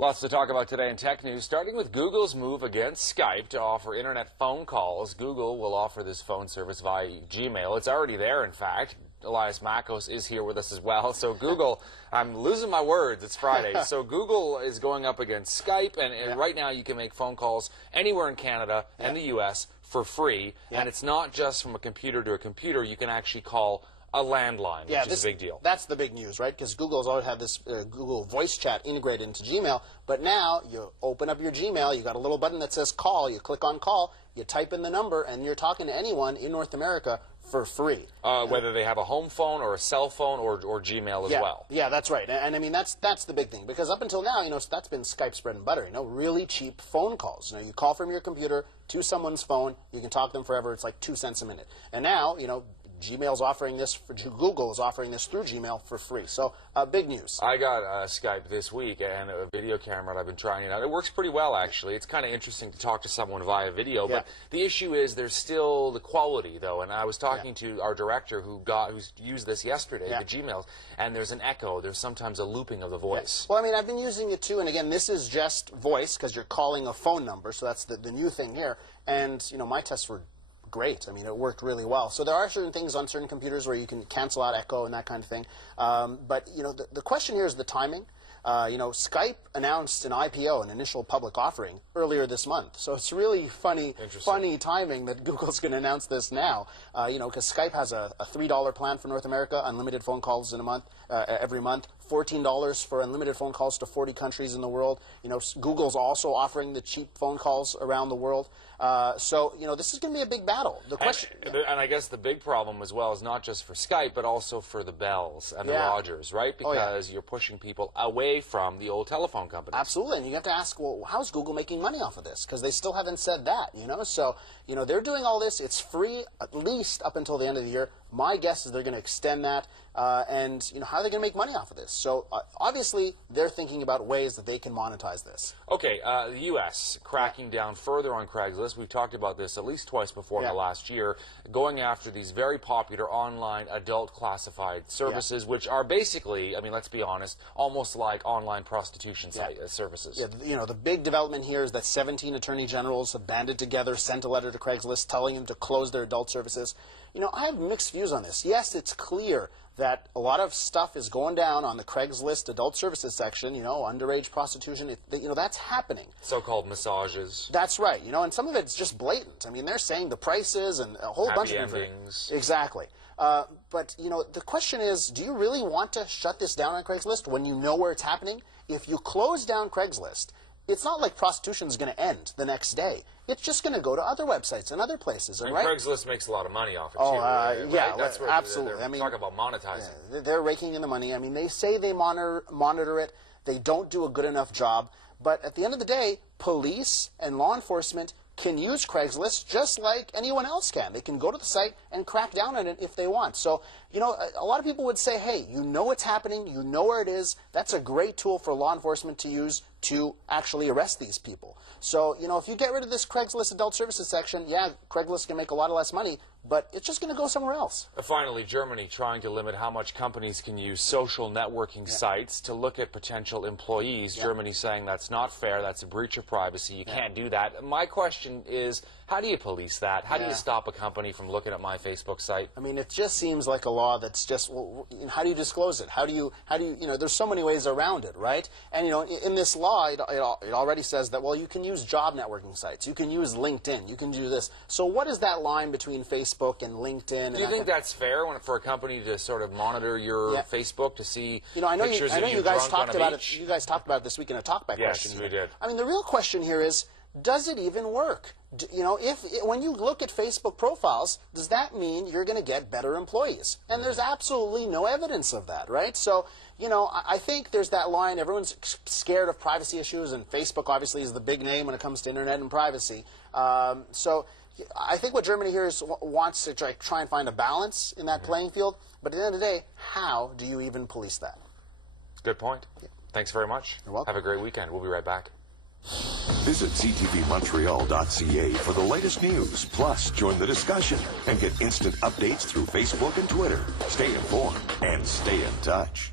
Lots to talk about today in tech news, starting with Google's move against Skype to offer internet phone calls. Google will offer this phone service via Gmail. It's already there, in fact. Elias Makos is here with us as well. So Google, I'm losing my words, it's Friday. So Google is going up against Skype, and right now you can make phone calls anywhere in Canada and the U.S. for free. And it's not just from a computer to a computer. You can actually call a landline, which is a big deal. That's the big news, right? Because Google's always had this Google Voice Chat integrated into Gmail, but now you open up your Gmail, you got a little button that says call, you click on call, you type in the number, and you're talking to anyone in North America for free. Whether they have a home phone or a cell phone or Gmail as well. Yeah, that's right. And I mean, that's the big thing, because up until now, that's been Skype's bread and butter, really cheap phone calls. You call from your computer to someone's phone, you can talk to them forever, it's like 2 cents a minute. And now, Gmail's offering this, Google is offering this through Gmail for free. So, big news. I got Skype this week and a video camera, and I've been trying it out. It works pretty well, actually. It's kind of interesting to talk to someone via video, but the issue is there's still the quality, though. And I was talking to our director who's used this yesterday, the Gmails, and there's an echo. There's sometimes a looping of the voice. Well, I mean, I've been using it, too, and again, this is just voice, because you're calling a phone number, so that's the new thing here. And, my tests were great. I mean, it worked really well. So there are certain things on certain computers where you can cancel out echo and that kind of thing. But, the question here is the timing. Skype announced an IPO, an initial public offering, earlier this month. So it's really funny timing that Google's going to announce this now. Because Skype has a $3 plan for North America, unlimited phone calls in a month, every month. $14 for unlimited phone calls to 40 countries in the world. Google's also offering the cheap phone calls around the world. So, this is going to be a big battle. The question, and I guess the big problem as well is not just for Skype, but also for the Bells and the Rogers, right? Because you're pushing people away from the old telephone companies. Absolutely, and you have to ask, well, how's Google making money off of this? Because they still haven't said that, So, they're doing all this. It's free at least up until the end of the year. My guess is they're going to extend that, and how are they going to make money off of this? So obviously they're thinking about ways that they can monetize this. Okay, the U.S. cracking down further on Craigslist. We've talked about this at least twice before in the last year, going after these very popular online adult classified services, which are basically, I mean, let's be honest, almost like online prostitution services. Yeah, the big development here is that 17 attorney generals have banded together, sent a letter to Craigslist telling them to close their adult services. I have mixed views on this. Yes, it's clear that a lot of stuff is going down on the Craigslist adult services section, underage prostitution, that's happening. So-called massages. That's right, and some of it's just blatant. I mean, they're saying the prices and a whole bunch of endings. Exactly. But, the question is, do you really want to shut this down on Craigslist when you know where it's happening? If you close down Craigslist, it's not like prostitution is going to end the next day. It's just going to go to other websites and other places. And Craigslist makes a lot of money off it, too. Right? Yeah, that's where absolutely. I mean, talk about monetizing. Yeah, they're raking in the money. I mean, they say they monitor it. They don't do a good enough job. But at the end of the day, police and law enforcement can use Craigslist just like anyone else can. They can go to the site and crack down on it if they want. So, a lot of people would say, hey, you know what's happening, you know where it is. That's a great tool for law enforcement to use to actually arrest these people. So, if you get rid of this Craigslist adult services section, Craigslist can make a lot less money, but it's just going to go somewhere else. Finally, Germany trying to limit how much companies can use social networking sites to look at potential employees. Germany saying that's not fair, that's a breach of privacy, you can't do that. My question is, how do you police that? How do you stop a company from looking at my Facebook site? I mean, it just seems like a law that's just, well, how do you disclose it? How do you, there's so many ways around it, right? And, in this law, it already says that, well, you can use job networking sites, you can use LinkedIn, you can do this. So what is that line between Facebook and LinkedIn? Do you think that's fair for a company to sort of monitor your Facebook to see pictures of you guys talked about it? You guys talked about it this week in a talkback question. Yes, we did. I mean, the real question here is, does it even work? When you look at Facebook profiles, does that mean you're going to get better employees? And there's absolutely no evidence of that, right? So, I think there's that line. Everyone's scared of privacy issues, and Facebook obviously is the big name when it comes to internet and privacy. So I think what Germany here wants to try and find a balance in that playing field. But at the end of the day, how do you even police that? Good point. Thanks very much. You're welcome. Have a great weekend. We'll be right back. Visit ctvmontreal.ca for the latest news. Plus, join the discussion and get instant updates through Facebook and Twitter. Stay informed and stay in touch.